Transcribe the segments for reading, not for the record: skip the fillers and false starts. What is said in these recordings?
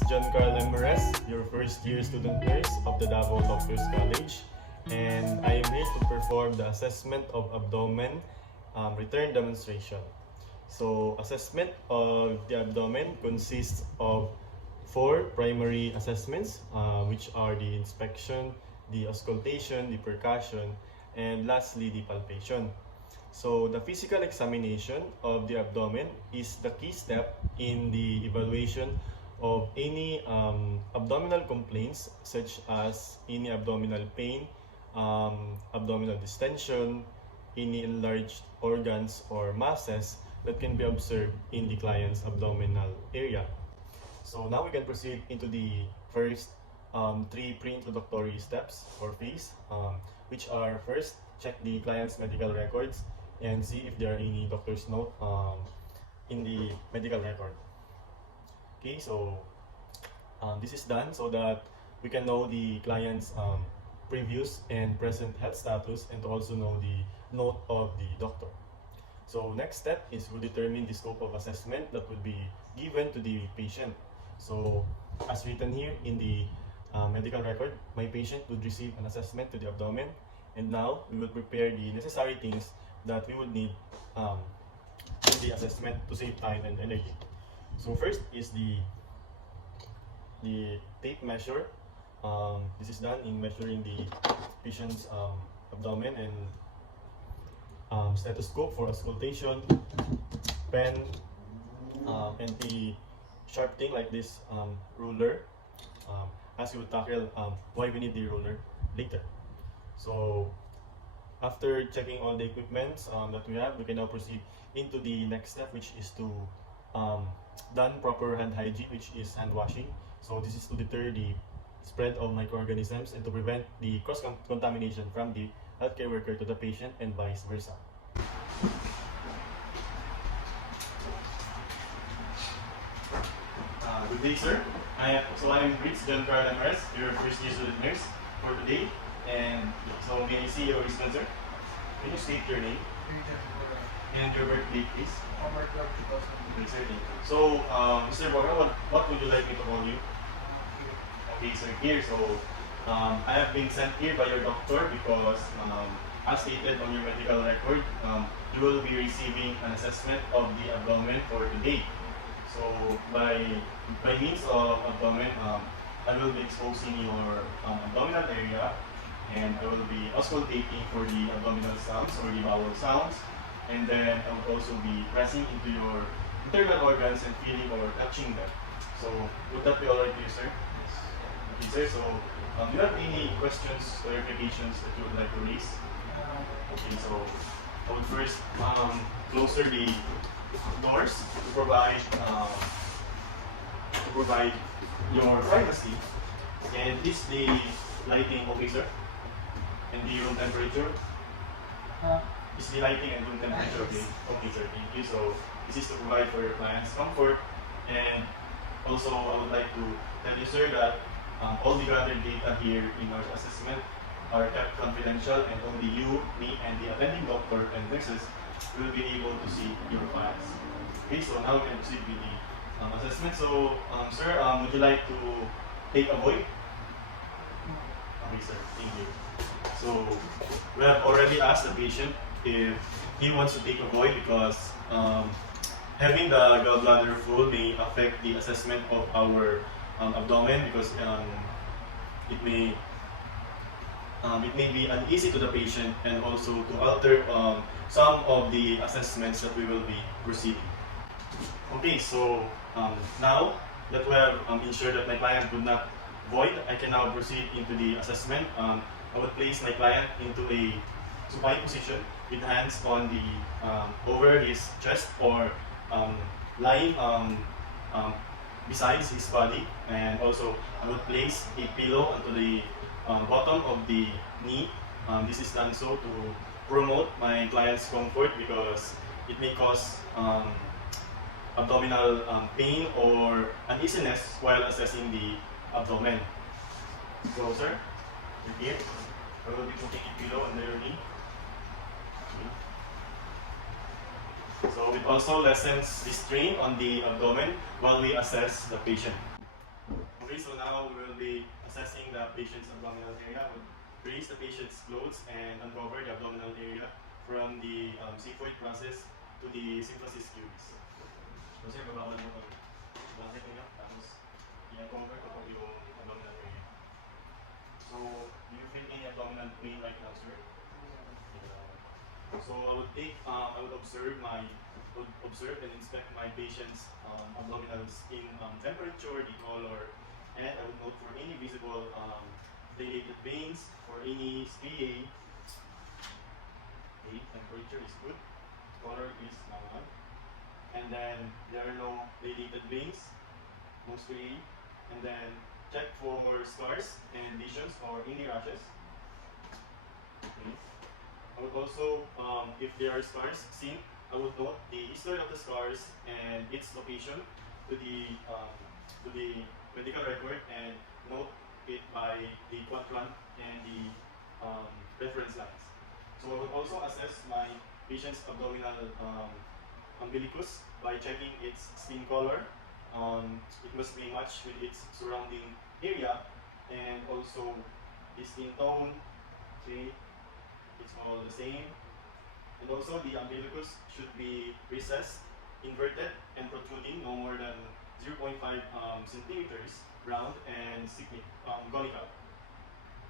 Britz, Karl, your first year student nurse of the Davao Doctors College, and I am here to perform the assessment of abdomen return demonstration. So, assessment of the abdomen consists of 4 primary assessments, which are the inspection, the auscultation, the percussion, and lastly, the palpation. So, the physical examination of the abdomen is the key step in the evaluation of any abdominal complaints such as any abdominal pain, abdominal distension, any enlarged organs or masses that can be observed in the client's abdominal area. So now we can proceed into the first 3 pre-introductory steps or phase, which are first, check the client's medical records and see if there are any doctor's note in the medical record. Okay, so this is done so that we can know the client's previous and present health status and to also know the note of the doctor. So next step is to determine the scope of assessment that will be given to the patient. So as written here in the medical record, my patient would receive an assessment to the abdomen, and now we will prepare the necessary things that we would need in the assessment to save time and energy. So first is the tape measure. This is done in measuring the patient's abdomen, and stethoscope for auscultation, pen, and the sharp thing like this ruler, as you would tackle why we need the ruler later. So after checking all the equipments that we have, we can now proceed into the next step, which is to done proper hand hygiene, which is hand washing. So this is to deter the spread of microorganisms and to prevent the cross-contamination from the healthcare worker to the patient and vice versa. Good day, sir. I am Britz, Karl, your first year student nurse for today. And so may I see your wristband, sir? Can you state your name and your birthday, please? Okay, sir. So, Mr. Borja, what would you like me to call you? Okay, sir, here. So, I have been sent here by your doctor because, as stated on your medical record, you will be receiving an assessment of the abdomen for today. So, by means of abdomen, I will be exposing your abdominal area, and I will be auscultating for the abdominal sounds or the bowel sounds, and then I will also be pressing into your internal organs and feeling or touching them. So, would that be alright to you, sir? Yes. Okay, sir. So, do you have any questions, clarifications that you would like to raise? Okay, so I would first closer the doors to provide your privacy. And is the lighting okay, sir? And the room temperature? Is the lighting and room temperature okay? Okay, sir. Thank you. So this is to provide for your client's comfort. And also, I would like to tell you, sir, that all the gathered data here in our assessment are kept confidential, and only you, me, and the attending doctor and nurses will be able to see your files. Okay, so now we can proceed with the assessment. So, sir, would you like to take a void? Okay, sir. Thank you. So, we have already asked the patient if he wants to take a void because having the gallbladder full may affect the assessment of our abdomen because it may be uneasy to the patient and also to alter some of the assessments that we will be proceeding. Okay, so now that we have ensured that my client would not void, I can now proceed into the assessment. I would place my client into a supine position with hands on the over his chest or lying besides his body, and also I would place a pillow onto the bottom of the knee. This is done so to promote my client's comfort because it may cause abdominal pain or uneasiness while assessing the abdomen. So, sir, you're here. I will be putting a pillow under your knee. So it also lessens the strain on the abdomen while we assess the patient. so now we will be assessing the patient's abdominal area. We'll raise the patient's clothes and uncover the abdominal area from the xiphoid process to the symphysis cubics. So, sir, babawal mo ito. Blanket niya, tapos i-uncover ko po yung abdominal area. So, do you feel any abdominal pain right now, sir? So I would observe and inspect my patient's abdominal skin temperature, the color, and I would note for any visible dilated veins, for any striae. Okay, temperature is good, color is normal, and then there are no dilated veins, no striae, and then check for scars and lesions or any rashes. Okay. I would also, if there are scars seen, I would note the history of the scars and its location to the medical record and note it by the quadrant and the reference lines. So I would also assess my patient's abdominal umbilicus by checking its skin color. It must be matched with its surrounding area, and also the skin tone. See, it's all the same. And also the umbilicus should be recessed, inverted, and protruding no more than 0.5 centimeters, round and conical.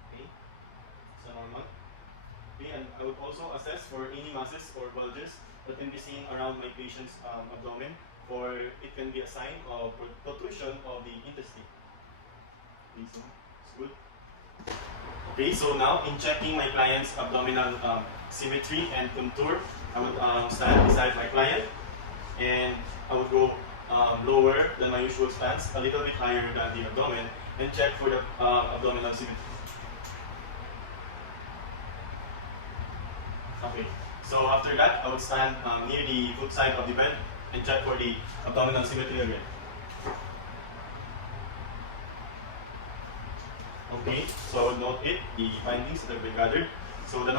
Okay, so normal. Okay, and I would also assess for any masses or bulges that can be seen around my patient's abdomen, for it can be a sign of protrusion of the intestine. Okay, so it's good. Okay, so now in checking my client's abdominal symmetry and contour, I would stand beside my client, and I would go lower than my usual stance, a little bit higher than the abdomen, and check for the abdominal symmetry. Okay, so after that, I would stand near the foot side of the bed and check for the abdominal symmetry again. Okay, so I would note the findings that have been gathered. So the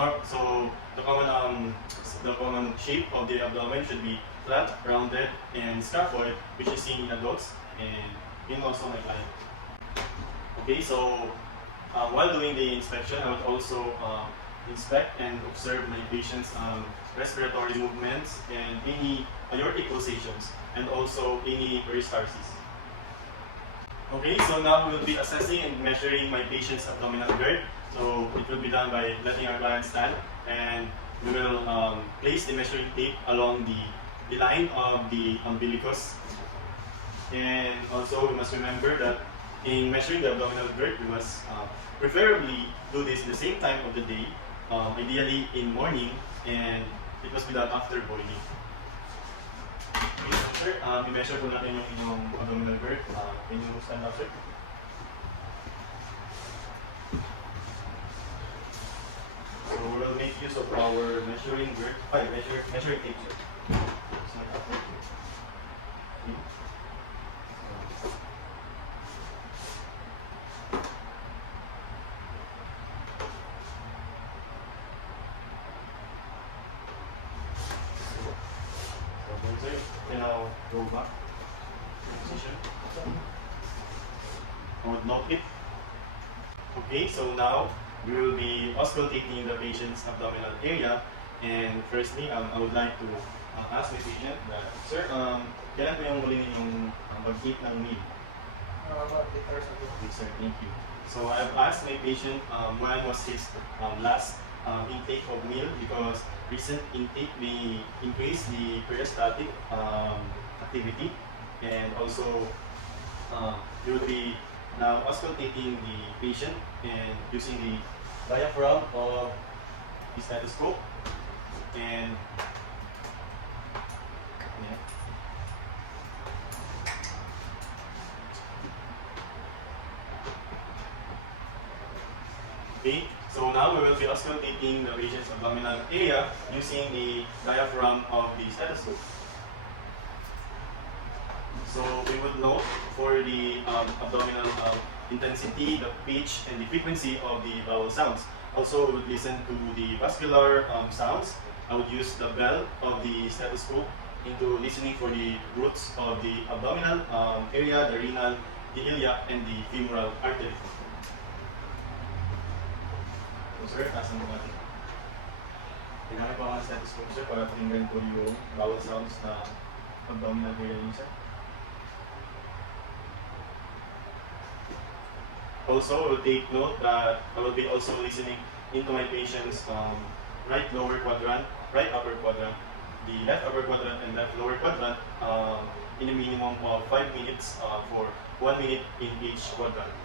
common shape of the abdomen should be flat, rounded, and scaphoid, which is seen in adults and in also my client. Okay, so while doing the inspection, I would also inspect and observe my patient's respiratory movements and any aortic pulsations, and also any peristalsis. Okay, so now we will be assessing and measuring my patient's abdominal girth. So it will be done by letting our client stand, and we will place the measuring tape along the line of the umbilicus. And also we must remember that in measuring the abdominal girth, we must preferably do this in the same time of the day, ideally in morning, and it must be done after boiling. Okay, so sir, i-measure po natin yung inyong abdominal girth. Can you stand up, sir? So we will make use of our measuring girth, measuring tape, sir. Stand up, sir. Okay. So you can now go back to position. I would note it. Okay, so now we will be auscultating the patient's abdominal area. And firstly, I would like to ask my patient that, sir, kailan po yung huli ninyong pag-eat ng meal? About 8 hours ago. Okay, sir, thank you. So I have asked my patient when was his last intake of meal, because recent intake may increase the peristaltic activity, and also you will be now auscultating the patient and using the diaphragm of the stethoscope, and yeah. Okay, so now we will be auscultating the patient's abdominal area using the diaphragm of the stethoscope. So we would note for the abdominal intensity, the pitch, and the frequency of the vowel sounds. Also, we would listen to the vascular sounds. I would use the bell of the stethoscope into listening for the roots of the abdominal area, the renal, the iliac, and the femoral artery. So sir, taas mo natin. Kailangan pa mga stethoscope sir para tingnan ko yung bowel sounds na abdominal area niyo sir. Also, we'll take note that I will be also listening into my patient's right lower quadrant, right upper quadrant, the left upper quadrant and left lower quadrant in a minimum of 5 minutes for 1 minute in each quadrant.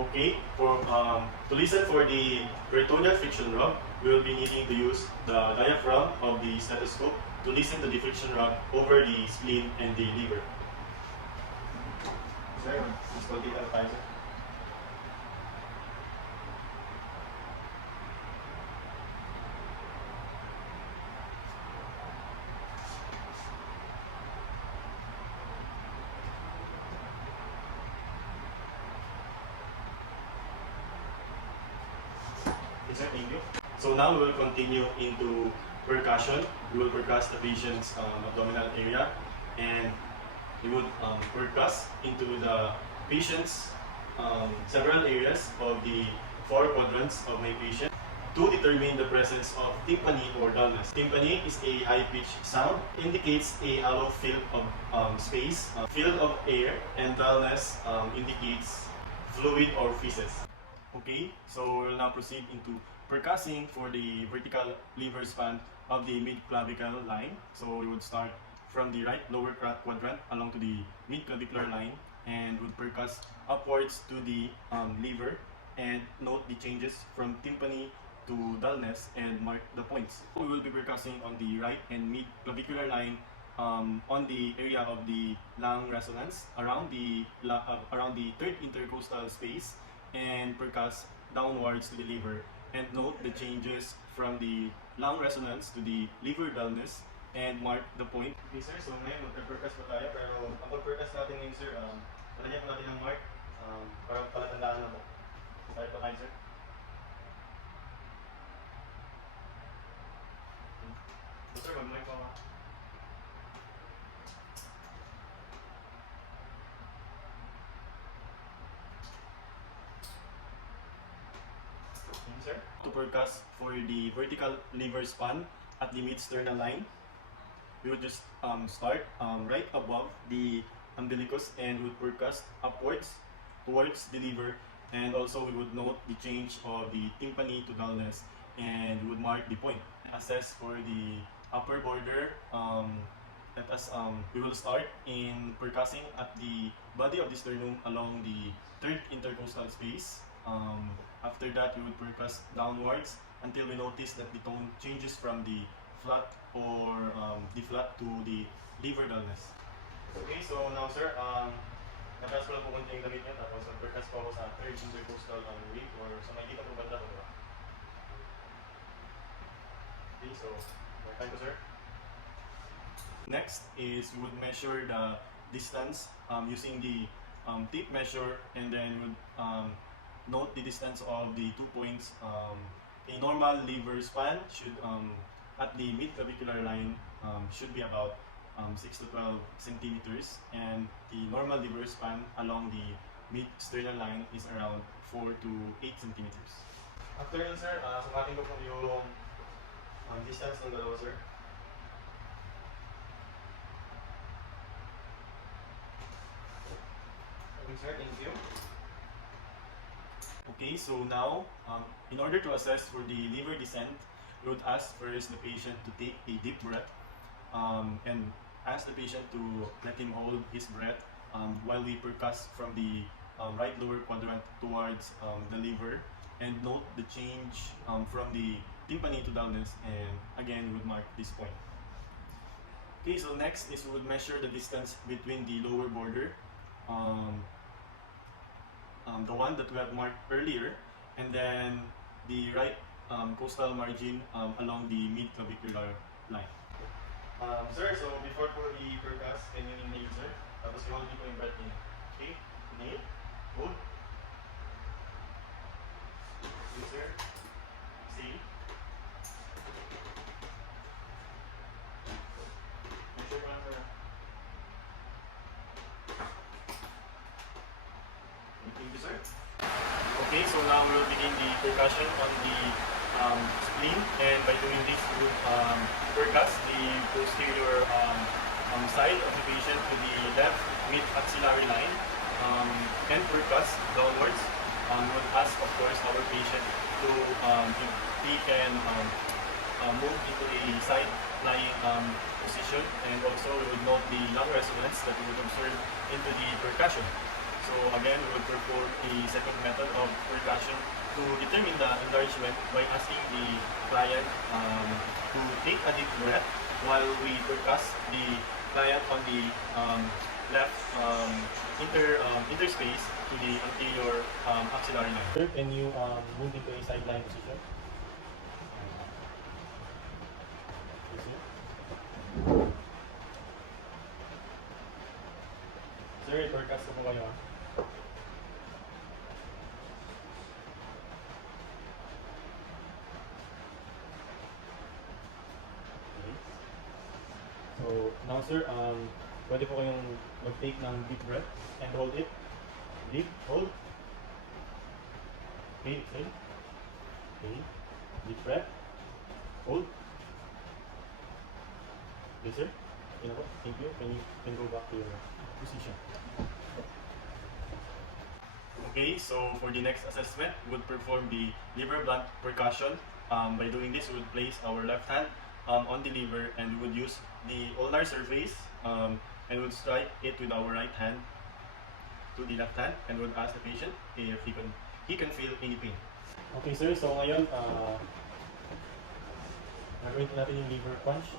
Okay, to listen for the peritoneal friction rub, we will be needing to use the diaphragm of the stethoscope to listen to the friction rub over the spleen and the liver. Sir, just continue at a time, sir. Yes, sir, thank you. So now we will continue into percussion. We will percuss the patient's abdominal area, and we would percuss into the patient's several areas of the 4 quadrants of my patient to determine the presence of tympany or dullness. Tympany is a high-pitched sound, indicates a hollow field of space, field of air, and dullness indicates fluid or feces. Okay, so we'll now proceed into percussing for the vertical liver span of the mid-clavicle line. So we would start from the right lower quadrant along to the mid-clavicular line and would percuss upwards to the liver and note the changes from tympany to dullness and mark the points. We will be percussing on the right and mid-clavicular line on the area of the lung resonance around the third intercostal space and percuss downwards to the liver and note the changes from the lung resonance to the liver dullness and mark the point. Okay sir, so ngayon magpe-percuss pa tayo pero ang pag-percuss natin ngayon sir, palagyan po natin ng mark para palatandaan na po. Tayo pa kayo sir. So sir, mag-mark po ako. Sir? To percuss for the vertical liver span at the mid-sternal line, we would just start right above the umbilicus and would percuss upwards towards the liver, and also we would note the change of the tympany to dullness and we would mark the point. Assess for the upper border. We will start in percussing at the body of the sternum along the third intercostal space. After that, we would percuss downwards until we notice that the tone changes from the flat or the flat to the liver dullness. Okay, so now sir, natas ko lang po konti yung damit niya tapos percuss po ako sa third intercostal rib or sa may dito po banda ko, diba? Okay, so time ko sir. Next is we would measure the distance using the tape measure, and then we would note the distance of the 2 points. A normal liver span should, at the mid-clavicular line, should be about 6 to 12 centimeters, and the normal liver span along the mid-sternal line is around 4 to 8 centimeters. After yun, sir, sumatin ko po yung distance ng dalawa, sir. Okay, sir, thank you. Okay, so now, in order to assess for the liver descent, we would ask first the patient to take a deep breath and ask the patient to let him hold his breath while we percuss from the right lower quadrant towards the liver, and note the change from the tympani to downest, and again we would mark this point. Okay, so next is we would measure the distance between the lower border, the one that we had marked earlier, and then the right coastal margin along the mid-clavicular line. Sir, so before po i-percuss, can you inhale, sir? Tapos i-hold po yung breath in. Okay, inhale, hold. Good, sir. Exhale. Measure pa, sir. Thank you, sir. Okay, so now we will begin the percussion on the spleen, and by doing this, we will percuss the posterior side of the patient to the left mid-axillary line, and percuss downwards. We would ask, of course, our patient to if he can move into a side-lying position, and also we would note the lung resonance that we would observe into the percussion. So again, we will perform a second method of percussion to determine the enlargement by asking the client to take a deep breath while we percuss the client on the left interspace to the anterior axillary line. Sir, can you move into a sideline position? Sir, i-percuss ko po kayo. So, now sir, pwede po kayong mag-take ng deep breath and hold it. Deep, hold. Okay, exhale. Okay, deep breath. Hold. Okay, sir. You know what? Thank you. You can go back to your position. Okay, so for the next assessment, we would perform the liver blunt percussion. By doing this, we would place our left hand on the liver, and we would use the ulnar surface and would strike it with our right hand to the left hand, and would ask the patient if he can feel any pain. Okay, sir. So ngayon, gagawin po natin yung liver punch.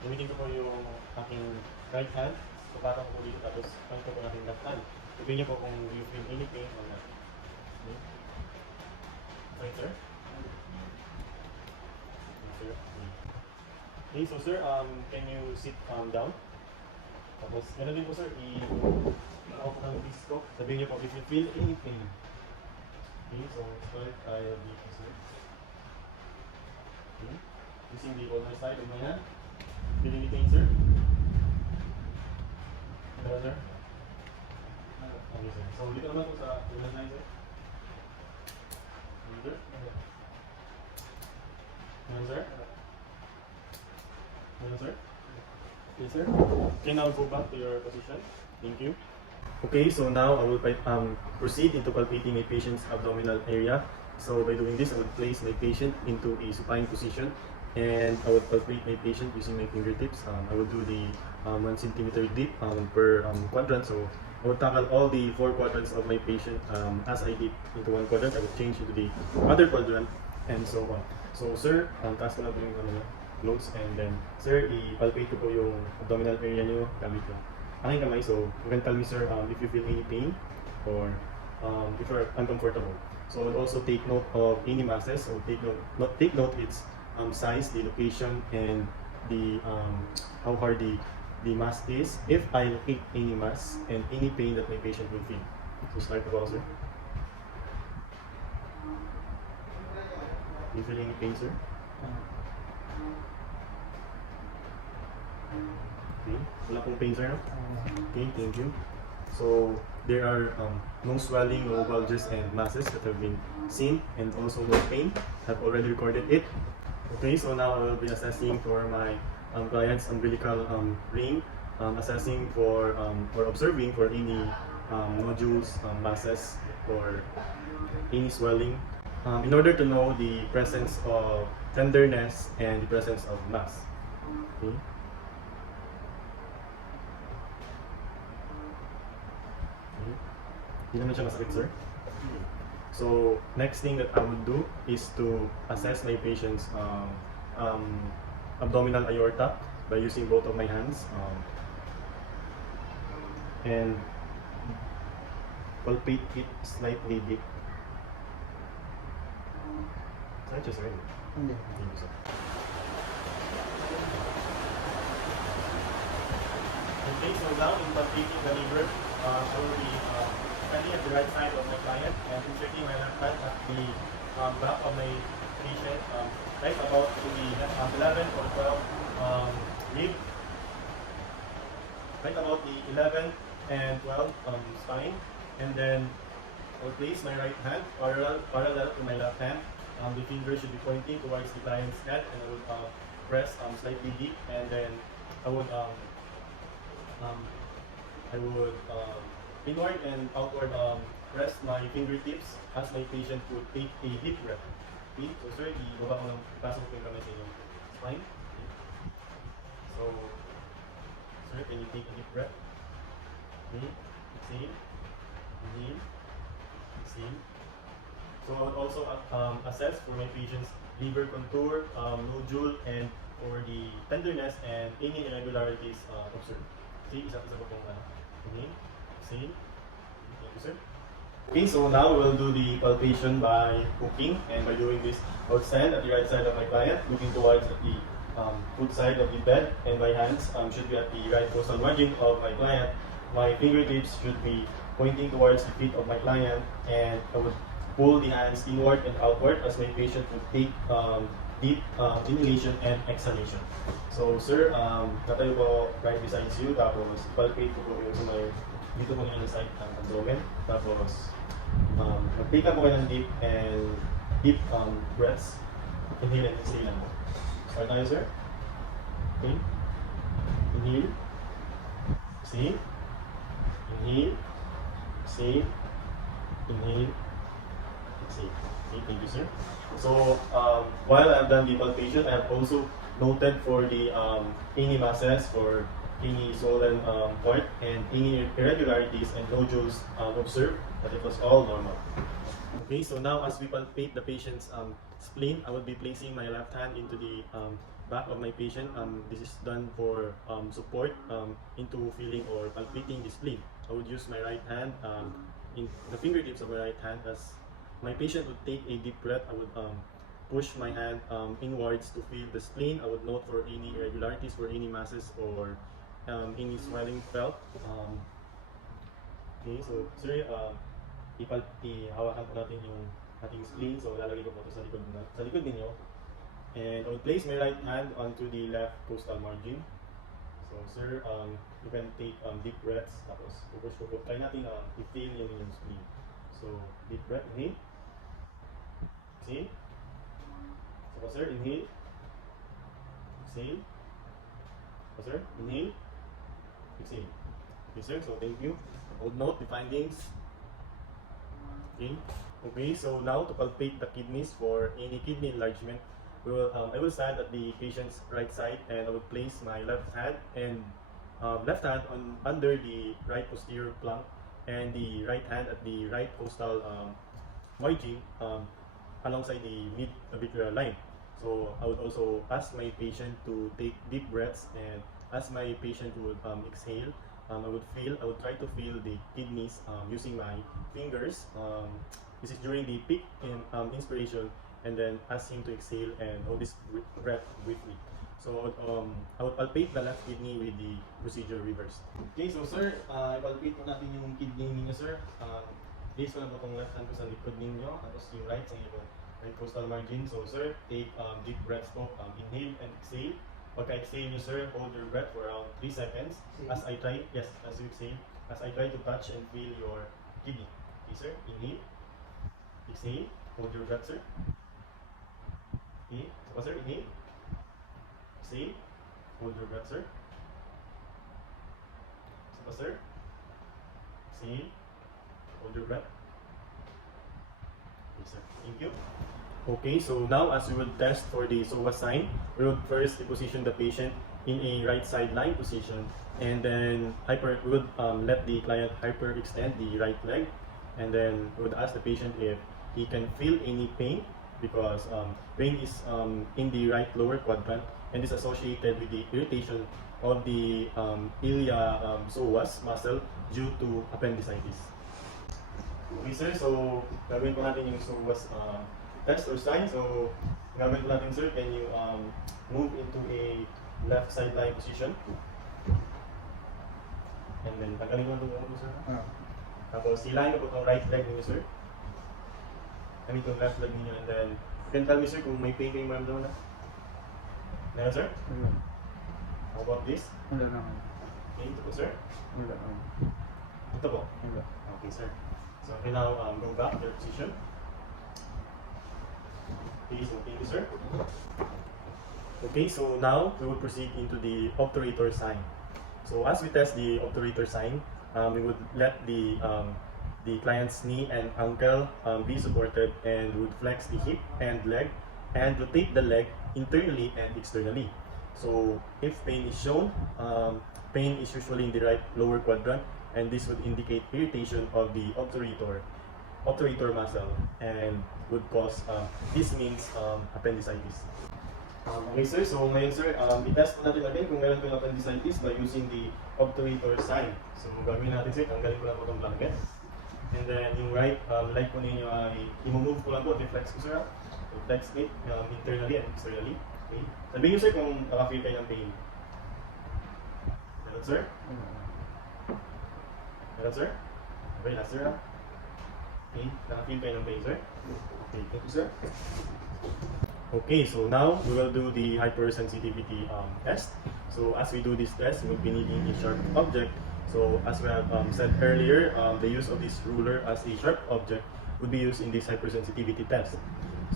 Gamitin ko po yung aking right hand. Papatang ko po dito, tapos punch ko po natin left hand. Sabihin niyo po kung you feel any pain or not. Okay, right, sir? Sir. Okay, so sir, can you sit down? Tapos, gano'n din po sir, i-off ng disco. Sabihin niyo po if you feel any pain. Okay, so start tayo dito sir. Okay, using the ulnar side of my hand. Feel any pain sir? Hello sir? Okay sir, so dito naman po sa ulnar side sir. Hello sir? Hello sir? Hello sir? Okay sir? Okay, now go back to your position. Thank you. Okay, so now I will proceed into palpating a patient's abdominal area. So by doing this, I would place my patient into a supine position, and I would palpate my patient using my fingertips. I would do the 1 centimeter deep per quadrant. So I would tackle all the 4 quadrants of my patient. As I dip into one quadrant, I would change into the other quadrant, and so on. So sir, taas ko na po yung lungs, and then sir, i-palpate ko po yung abdominal area nyo gamit yung aking kamay. So you can tell me sir if you feel any pain or if you are uncomfortable. So I will also take note of any masses. So take note its size, the location, and the how hard the mass is. If I locate any mass and any pain that my patient will feel. So start the ball, sir. You feel any pain, sir? Okay, wala pong pain, sir. Okay, thank you. So there are no swelling, no bulges and masses that have been seen, and also no pain. I've already recorded it. Okay, so now I will be assessing for my client's umbilical ring, assessing for or observing for any nodules, masses, or any swelling, in order to know the presence of tenderness and the presence of mass. Okay. Hindi naman siya masakit, sir. So, next thing that I would do is to assess my patient's abdominal aorta by using both of my hands and palpate it slightly deep. Saan siya, sir? Hindi. Hindi, sir. Okay, so now in palpating the liver, I will be standing at the right side of my client and inserting my left hand at the back of my patient, right about to the 11 or 12 rib, right about the 11 and 12 spine, and then I will place my right hand parallel to my left hand. The finger should be pointing towards the client's head, and I would press slightly deep, and then I would inward and outward press my fingertips as my patient would take a deep breath. Okay? So sir, ibaba ko ng pasok ko yung kamay sa inyong spine. So, sir, can you take a deep breath? Okay? Exhale. Inhale. Exhale. So I would also assess for my patient's liver contour, nodule, and for the tenderness and any irregularities observed. See, isa-isa ko pong inhale. Exhale. Thank you, sir. Okay, so now we'll do the palpation by hooking, and by doing this, I would stand at the right side of my client, looking towards the foot side of the bed, and my hands should be at the right costal margin of my client. My fingertips should be pointing towards the feet of my client, and I would pull the hands inward and outward as my patient would take deep inhalation and exhalation. So sir, tatayo po right beside you, tapos palpate ko po yung sa may dito po yung side ng abdomen, tapos mag-take up po kayo ng deep breaths, inhale and exhale lang po. Start tayo, sir. Okay. Inhale, exhale, inhale, exhale, inhale, exhale. Okay, thank you, sir. So, while I've done the palpation, I have also noted for the any masses, for any swollen part, and any irregularities and nodules observed, that it was all normal. Okay, so now as we palpate the patient's spleen, I will be placing my left hand into the back of my patient. This is done for support into feeling or palpating the spleen. I would use my right hand in the fingertips of my right hand. As my patient would take a deep breath, I would push my hand inwards to feel the spleen. I would note for any irregularities, for any masses or any swelling felt. Okay, so sir, ihawakan po natin yung ating spleen. So lalagay ko po ito sa likod ninyo. And I would place my right hand onto the left costal margin. So sir, you can take deep breaths. Tapos pupush ko po. Try natin i-feel yung inyong spleen. So deep breath, inhale. Exhale. So sir, inhale. Exhale. So sir, inhale. Exhale. Okay sir, so thank you. I would note the findings. Okay, so now to palpate the kidneys for any kidney enlargement, I will stand at the patient's right side, and I will place my left hand under the right posterior plank, and the right hand at the right costal margin alongside the mid-clavicular line. So I would also ask my patient to take deep breaths, and as my patient would exhale, I would try to feel the kidneys using my fingers. This is during the peak in inspiration, and then ask him to exhale and hold this breath briefly. So I would palpate the left kidney with the procedure reversed. Okay, so sir, palpate po natin yung kidney ninyo, sir. Place ko na po itong left hand ko sa likod ninyo, tapos yung right sa inyo, right costal margin. So sir, take deep breaths po. Inhale and exhale. Pagka-exhale nyo, sir, hold your breath for around 3 seconds. As you exhale, as I try to touch and feel your kidney. Okay, sir, inhale, exhale, hold your breath, sir. Okay, so sir, inhale, exhale, hold your breath, sir. So sir, exhale, hold your breath. Okay, sir, thank you. Okay, so now as we will test for the SOA sign, we would first position the patient in a right side lying position, and then we would let the client hyperextend the right leg, and then we would ask the patient if he can feel any pain, because pain is in the right lower quadrant and is associated with the irritation of the ilia psoas muscle due to appendicitis. Okay sir, so gagawin po natin yung psoas test or sign. So gagawin po natin sir, can you move into a left side lying position? And then tanggalin ko lang itong sir. Tapos hilahin ko po itong right leg ninyo sir. I mean itong left leg ninyo, and then you can tell me sir kung may pain kayong maramdaman na. Meron sir? How about this? Wala naman. Okay, ito po sir. Wala naman. Ito po. Wala. Okay sir. So okay, now go back to your position. Okay, so thank you sir. Okay, so now we will proceed into the obturator sign. So as we test the obturator sign, we would let the client's knee and ankle be supported, and would flex the hip and leg and rotate the leg internally and externally. So if pain is shown, pain is usually in the right lower quadrant, and this would indicate irritation of the obturator muscle and would cause, this means appendicitis. Okay sir, so ngayon sir, i-test natin again kung meron kayong appendicitis by using the obturator sign. So gagawin natin sir, tanggalin ko lang po itong blanket. And then yung right leg po ninyo ay i-move ko lang po, i-flex ko sir. Flex it internally and externally. Okay. Sabihin nyo sir kung nakafeel kayo ng pain. Meron sir? Meron sir? Okay, last sir. Okay, nakafeel kayo ng pain sir? Okay, thank you sir. Okay, so now we will do the hypersensitivity test. So as we do this test, we will be needing a sharp object. So as we have said earlier, the use of this ruler as a sharp object would be used in this hypersensitivity test.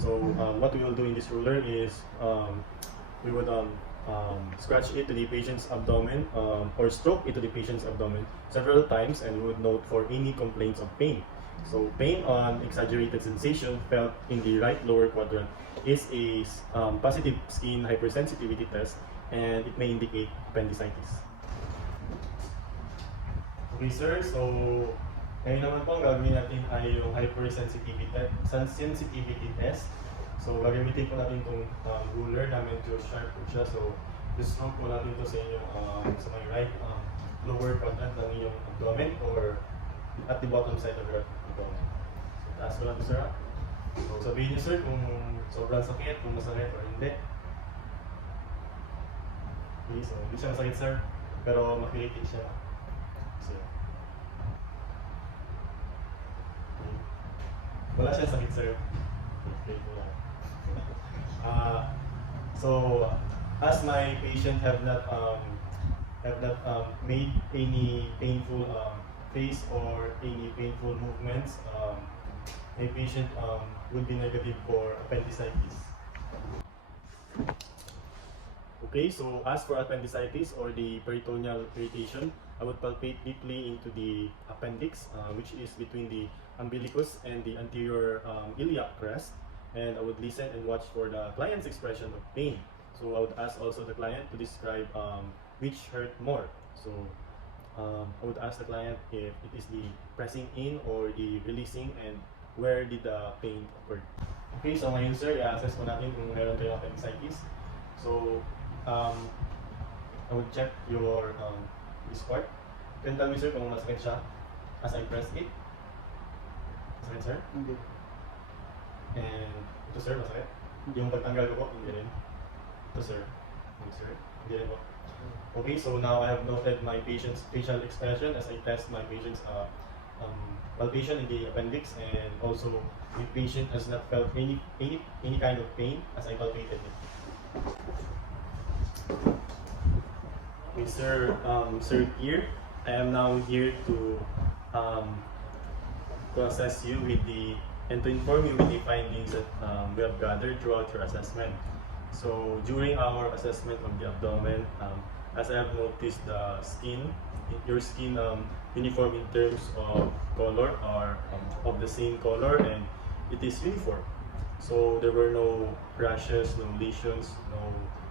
So what we will do in this ruler is we would scratch it to the patient's abdomen, or stroke it to the patient's abdomen several times, and we would note for any complaints of pain. So pain on exaggerated sensation felt in the right lower quadrant is a positive skin hypersensitivity test, and it may indicate appendicitis. Okay sir, so ngayon naman po ang gagawin natin ay yung hypersensitivity test. So gagamitin po natin itong ruler namin to sharp po siya. So just stroke po natin ito sa inyong sa may right lower quadrant ng inyong abdomen, or at the bottom side of your abdomen. So taas ko lang ito sir. So sabihin niyo sir kung sobrang sakit, kung masakit or hindi. Okay, so hindi siya masakit sir, pero makilitin siya. So, okay. Wala siya sakit sir. Okay, wala. So as my patient have not made any painful face or any painful movements, my patient would be negative for appendicitis. Okay, so as for appendicitis or the peritoneal irritation, I would palpate deeply into the appendix, which is between the umbilicus and the anterior iliac crest, and I would listen and watch for the client's expression of pain. So I would ask also the client to describe which hurt more. So I would ask the client if it is the pressing in or the releasing, and where did the pain occur. Okay, so ngayon sir, i-assess po natin kung meron kayong appendicitis. So I would check your this part. You can tell me sir kung masakit siya as I press it. Masakit sir? Hindi. And ito sir, masakit? Yung pagtanggal ko po, hindi rin. Ito sir, hindi sir, hindi rin po. Okay, so now I have noted my patient's facial expression as I test my patient's palpation in the appendix, and also the patient has not felt any kind of pain as I palpated it. Okay, sir, sir here, I am now here to assess you with the and to inform you with the findings that we have gathered throughout your assessment. So during our assessment of the abdomen, as I have noticed, the skin, your skin uniform in terms of color, are of the same color, and it is uniform. So there were no rashes, no lesions, no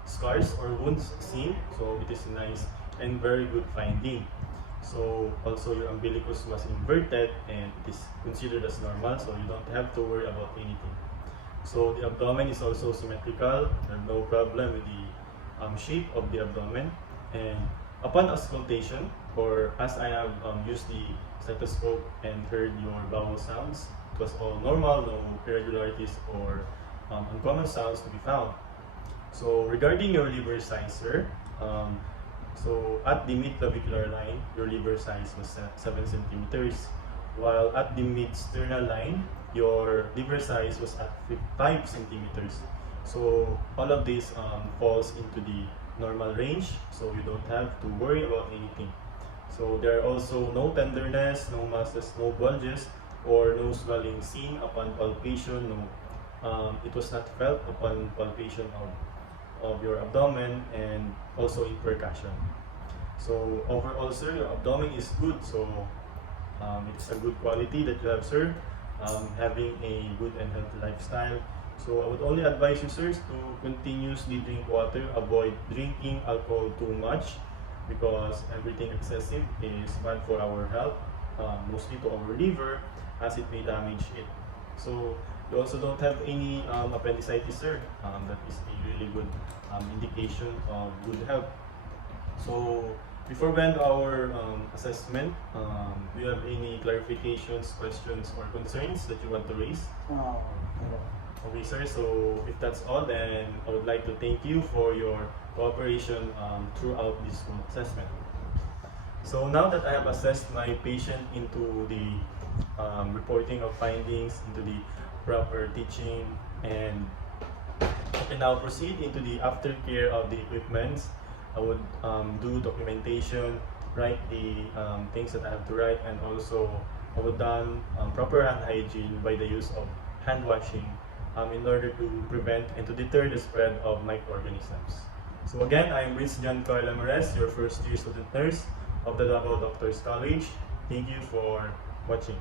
scars or wounds seen. So it is nice and very good finding. So also your umbilicus was inverted and it is considered as normal, so you don't have to worry about anything. So the abdomen is also symmetrical. There's no problem with the shape of the abdomen. And upon auscultation, or as I have used the stethoscope and heard your bowel sounds, it was all normal, no irregularities or uncommon sounds to be found. So regarding your liver size, sir, so at the mid-clavicular line, your liver size was 7 centimeters, while at the mid-sternal line, your liver size was at 5 centimeters. So all of this falls into the normal range, so you don't have to worry about anything. So there are also no tenderness, no masses, no bulges, or no swelling seen upon palpation. No, it was not felt upon palpation of your abdomen and also in percussion. So overall, sir, your abdomen is good. So it's a good quality that you have, sir. Having a good and healthy lifestyle. So I would only advise you, sirs, to continuously drink water. Avoid drinking alcohol too much because everything excessive is bad for our health, mostly to our liver, as it may damage it. So you also don't have any appendicitis, sir. That is a really good indication of good health. So before we end our assessment, do you have any clarifications, questions, or concerns that you want to raise? No. Okay, sir. So if that's all, then I would like to thank you for your cooperation throughout this full assessment. So now that I have assessed my patient into the reporting of findings, into the proper teaching, and I can now proceed into the aftercare of the equipments. I would do documentation, write the things that I have to write, and also I would done proper hand hygiene by the use of hand washing in order to prevent and to deter the spread of microorganisms. So again, I am Britz Karl, your first year student nurse of the Davao Doctors College. Thank you for watching.